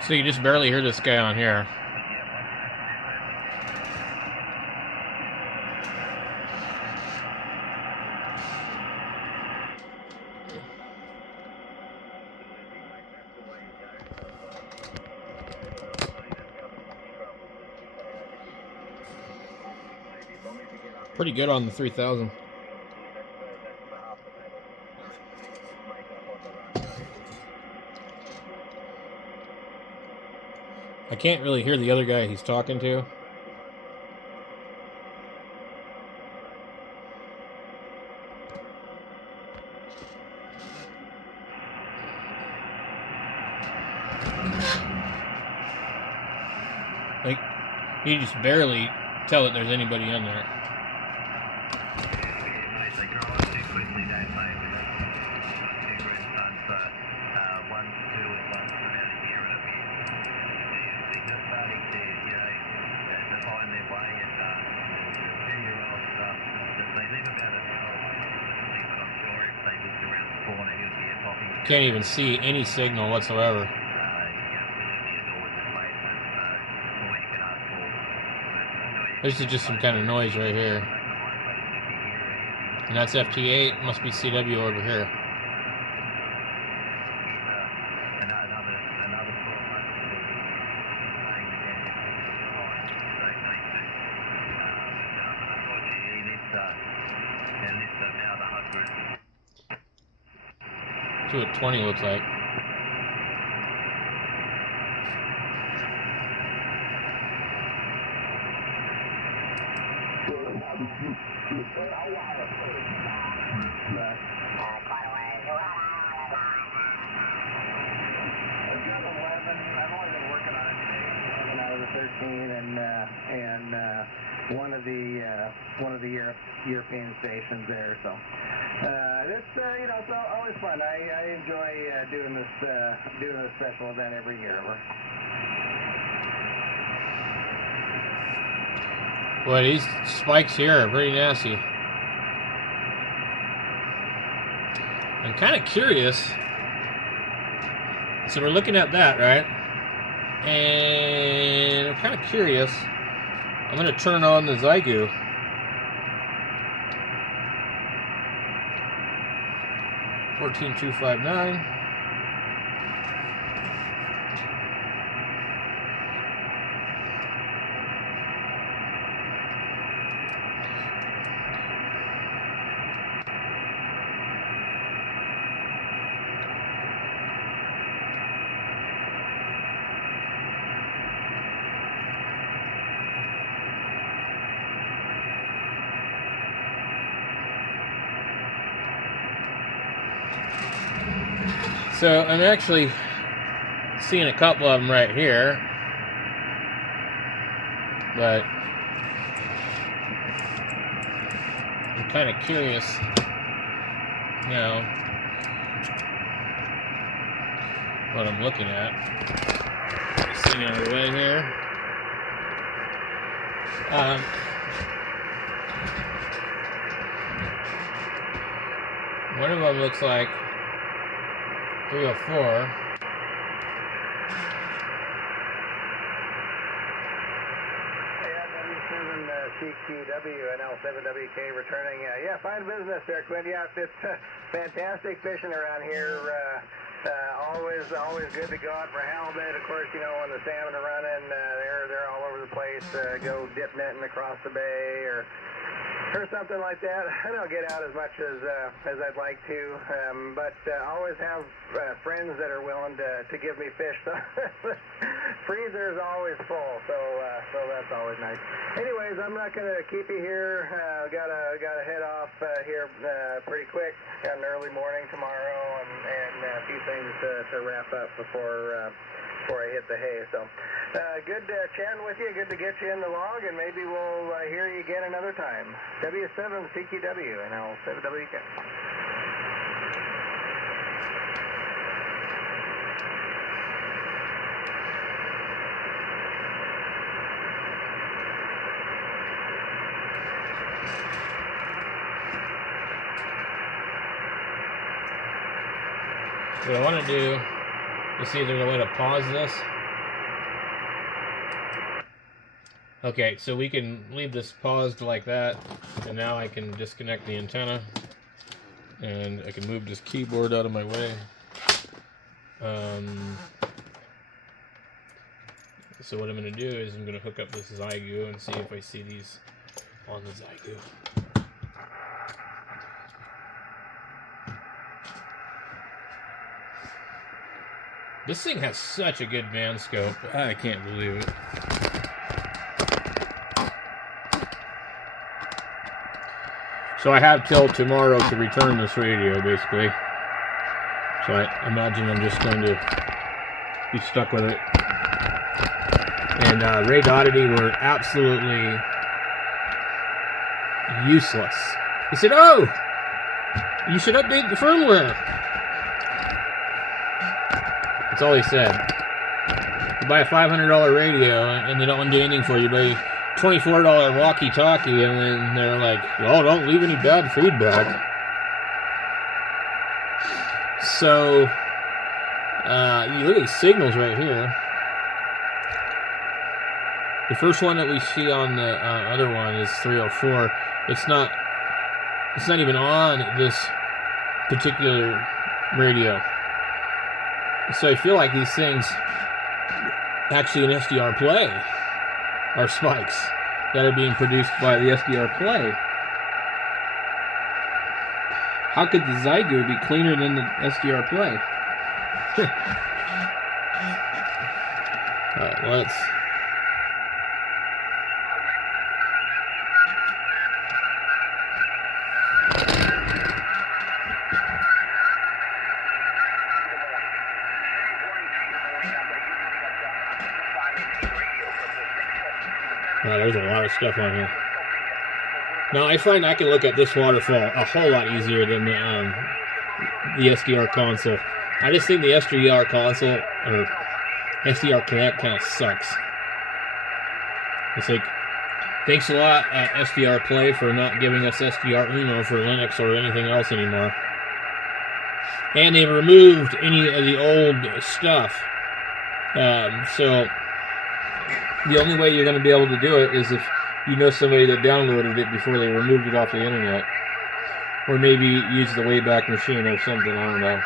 So you just barely hear this guy on here. Pretty good on the 3000. I can't really hear the other guy he's talking to. Like, you just barely tell that there's anybody in there. Can't even see any signal whatsoever. This is just some kind of noise right here. And that's FT8. Must be CW over here. That's what 20 looks like. One of the European stations there. So it's you know, it's always fun. I enjoy doing this special event every year. Well, these spikes here are pretty nasty. I'm kind of curious. So we're looking at that, right? And I'm kind of curious. I'm going to turn on the xiegu. $14,259. So I'm actually seeing a couple of them right here, but I'm kind of curious, you know, what I'm looking at. Seeing on the way here. One of them looks like 304. CQW and L7WK returning. Yeah, fine business there, Quinn. Yeah, it's fantastic fishing around here. Always good to go out for halibut. Of course, you know, when the salmon are running, they're all over the place. Go dip netting across the bay or something like that. I don't get out as much as I'd like to, but always have friends that are willing to give me fish. So freezer is always full, so that's always nice. Anyways, I'm not going to keep you here. Gotta head off here pretty quick. Got an early morning tomorrow, and a few things to wrap up before I hit the hay. So good chatting with you. Good to get you in the log, and maybe we'll hear you again another time. W7 CQW and L7WK. What I want to do is see if there's a way to pause this. Okay, so we can leave this paused like that, and now I can disconnect the antenna, and I can move this keyboard out of my way. So what I'm going to do is I'm going to hook up this xiegu and see if I see these on the xiegu. This thing has such a good band scope. I can't believe it. So I have till tomorrow to return this radio, basically. So I imagine I'm just going to be stuck with it. And Raid Oddity were absolutely useless. He said, "Oh, you should update the firmware." That's all he said. You buy a $500 radio and they don't want to do anything for you. You buy a $24 walkie-talkie and then they're like, "Oh, don't leave any bad feedback." So, you look at these signals right here. The first one that we see on the other one is 304. It's not even on this particular radio. So I feel like these things, actually in sdrplay, are spikes that are being produced by the sdrplay. How could the xiegu be cleaner than the sdrplay? Alright, let's... Wow, there's a lot of stuff on here. Now, I find I can look at this waterfall a whole lot easier than the SDR console. I just think the SDR console, or SDR Connect, kind of sucks. It's like, thanks a lot, SDR Play, for not giving us SDR Uno for Linux or anything else anymore. And they've removed any of the old stuff. So the only way you're going to be able to do it is if you know somebody that downloaded it before they removed it off the internet. Or maybe use the Wayback Machine or something, I don't know.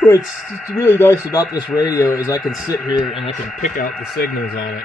What's really nice about this radio is I can sit here and I can pick out the signals on it.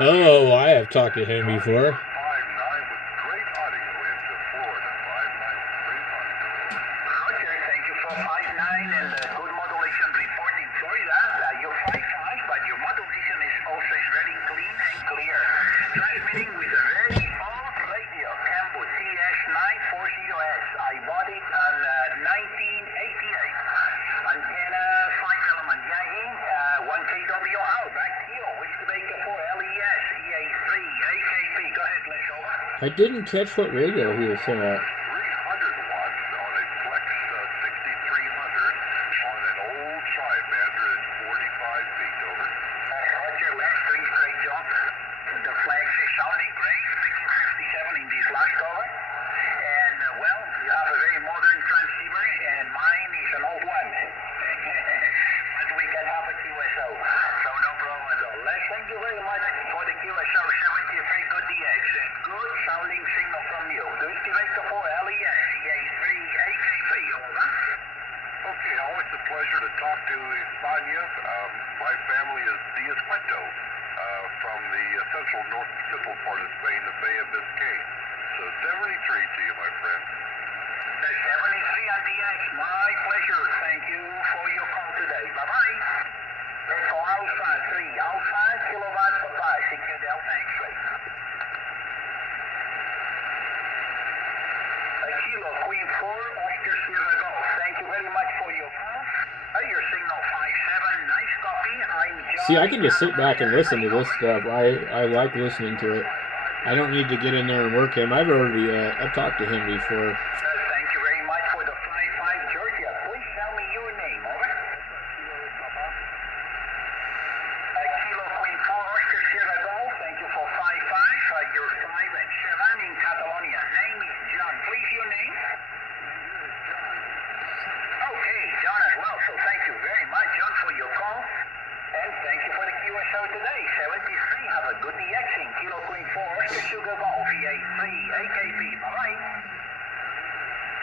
Oh, I have talked to him before. I didn't catch what radio he was saying at. 300 watts on a Flex 6300 on an old Tribander at 45 feet, over. Roger, last 3 straight jump. The flags is sounding great, 57 in this last cover. And, well, you have a very modern transceiver, and mine is an old one. But we can have a QSO, so no problem at all. Les, thank you very much for the QSO 73 good DX. Good sounding signal from you. Do you activate the 4 LES, EA3, AKP, over? Okay, always a pleasure to talk to España. My family is Diaz Pinto. from the north central part of Spain, the Bay of Biscay. So 73 to you, my friend. 73 on DX, my pleasure. Thank you for your call today. Bye-bye. Echo Alpha 3, Alpha, kilowatt, Papa, CQ Delta X-ray. Kilo, Queen 4, Oscar Sierra Golf. Thank you very much for your call. Your signal 57, nice copy. I'm John. See, I can just sit back and listen to this stuff. I like listening to it. I don't need to get in there and work him. I've talked to him before. Thank you very much for the 55, Georgia. Please tell me your name, over. Kilo Queen 4, Oscar Sierra Golf. Thank you for 55. You're 5 and 7 in Catalonia. Name is John. Please, your name? Okay, John as well. So thank you very much, John, for your call. And thank you for the QSO today. 73, have a good DX in Kilo Queen 4, Oscar Sugar Golf, EA3, AKB. Bye-bye.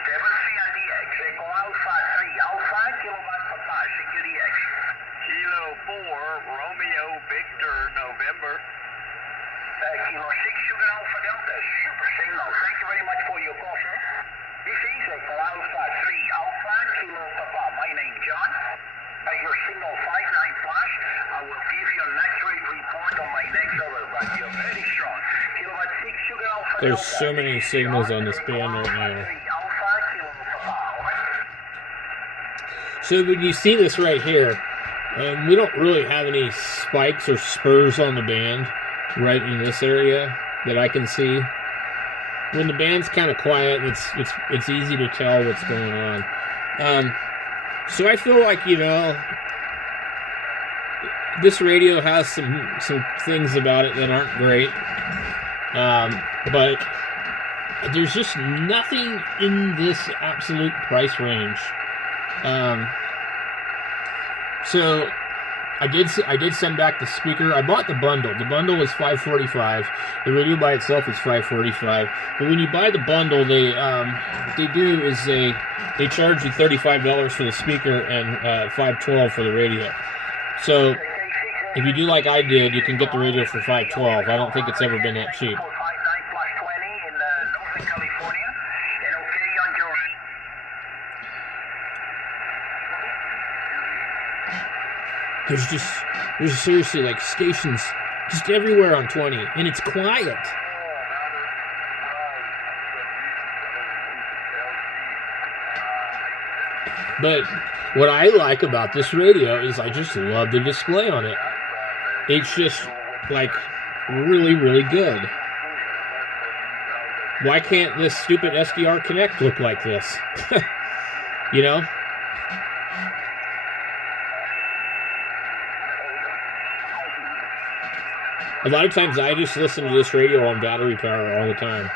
73 on DX, Echo Alpha 3, Alpha, kilowatt Papa, CQDX. Kilo 4, Romeo Victor, November. Kilo 6, Sugar Alpha Delta, super signal. Thank you very much for your call, sir. This is Echo Alpha 3, Alpha, Kilo Papa. My name John. Your signal 59 flash. I will give you an accurate report on my next over, but you're very strong. Kilowatt 6, Sugar Alpha There's Delta. so many signals on this band right now. Alpha, Kilo Papa. So when you see this right here, we don't really have any spikes or spurs on the band right in this area that I can see. When the band's kind of quiet, it's easy to tell what's going on. So I feel like, this radio has some things about it that aren't great, but there's just nothing in this absolute price range. So I did send back the speaker. I bought the bundle. The bundle was $545. The radio by itself is $545. But when you buy the bundle, what they do is they charge you $35 for the speaker and $512 for the radio. So if you do like I did, you can get the radio for $512. I don't think it's ever been that cheap. 59 plus 20 in Northern California. And okay on your end. There's seriously like stations just everywhere on 20, and it's quiet. But what I like about this radio is I just love the display on it. It's just like really, really good. Why can't this stupid SDR Connect look like this? You know? A lot of times I just listen to this radio on battery power all the time.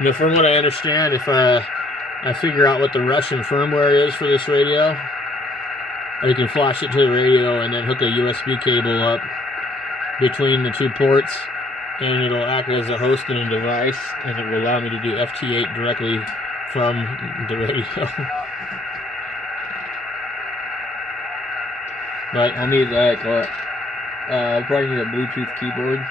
You know, from what I understand, if I figure out what the Russian firmware is for this radio, I can flash it to the radio and then hook a USB cable up between the two ports, and it'll act as a host and a device, and it will allow me to do FT8 directly from the radio. But I'll need like I'll probably need a Bluetooth keyboard. I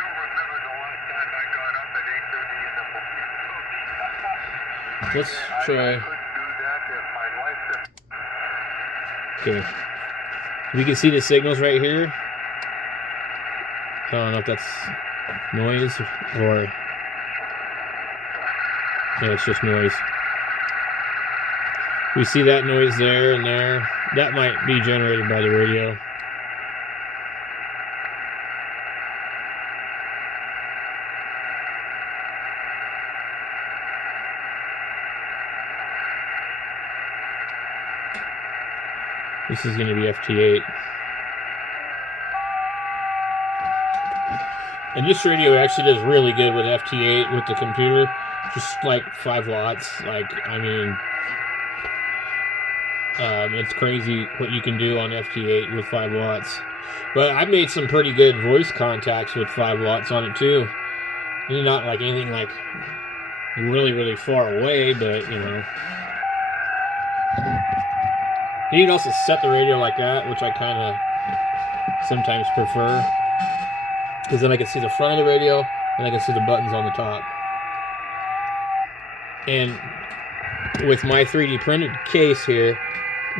don't remember the last time I got up at 8:30 in the morning. Let's try. I couldn't do that if my life. Okay. We can see the signals right here. I don't know if that's noise or... Yeah, it's just noise. We see that noise there and there. That might be generated by the radio. This is going to be FT8. And this radio actually does really good with FT8 with the computer. Just like 5 watts. Like, I mean, It's crazy what you can do on FT8 with 5 watts. But I've made some pretty good voice contacts with 5 watts on it too. Not like anything like really far away, but you know. You can also set the radio like that, which I kind of sometimes prefer, because then I can see the front of the radio and I can see the buttons on the top. And with my 3D printed case here,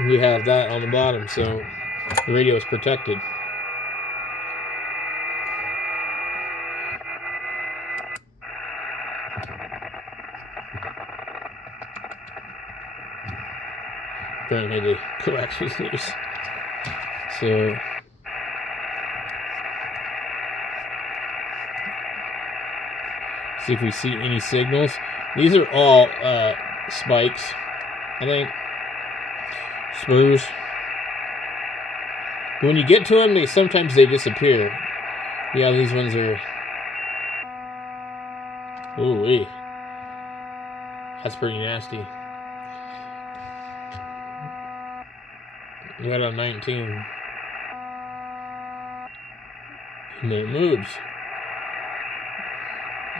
we have that on the bottom, so the radio is protected. Apparently the coax was loose. So see if we see any signals. These are all spikes, I think. Spurs. But when you get to them, sometimes they disappear. Yeah, these ones are. Ooh-wee. That's pretty nasty. Right on 19. And then it moves.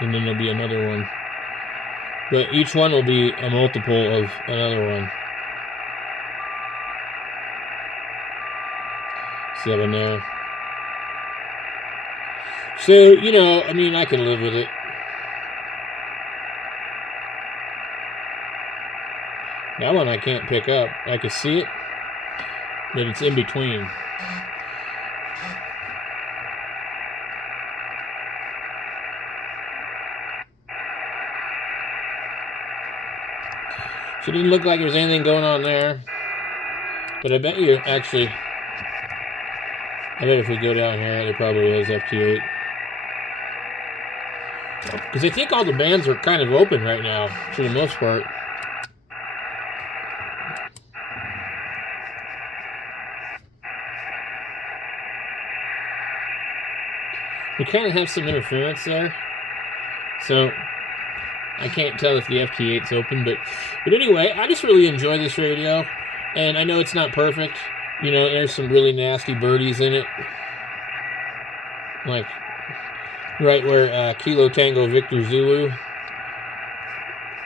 And then there'll be another one. But each one will be a multiple of another one. See that one there? So, you know, I mean, I can live with it. That one I can't pick up. I can see it, but it's in between. So it didn't look like there's anything going on there. But I bet you, actually, I bet if we go down here, there probably is FT8. Because I think all the bands are kind of open right now, for the most part. We kind of have some interference there, so I can't tell if the FT8's open, but anyway, I just really enjoy this radio, and I know it's not perfect. You know, there's some really nasty birdies in it, like right where Kilo Tango Victor Zulu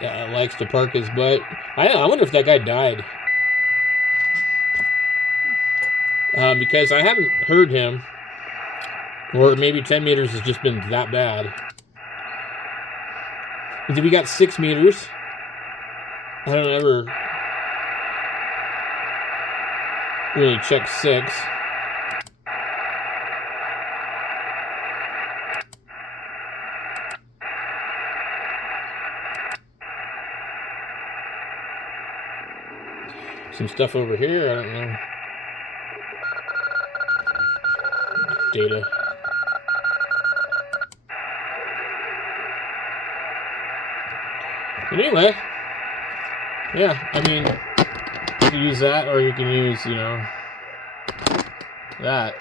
likes to park his butt. I wonder if that guy died, because I haven't heard him. Or maybe 10 meters has just been that bad. We got 6 meters. I don't ever really check 6. Some stuff over here, I don't know. Data. But anyway, yeah, I mean, you can use that, or you can use, you know, that.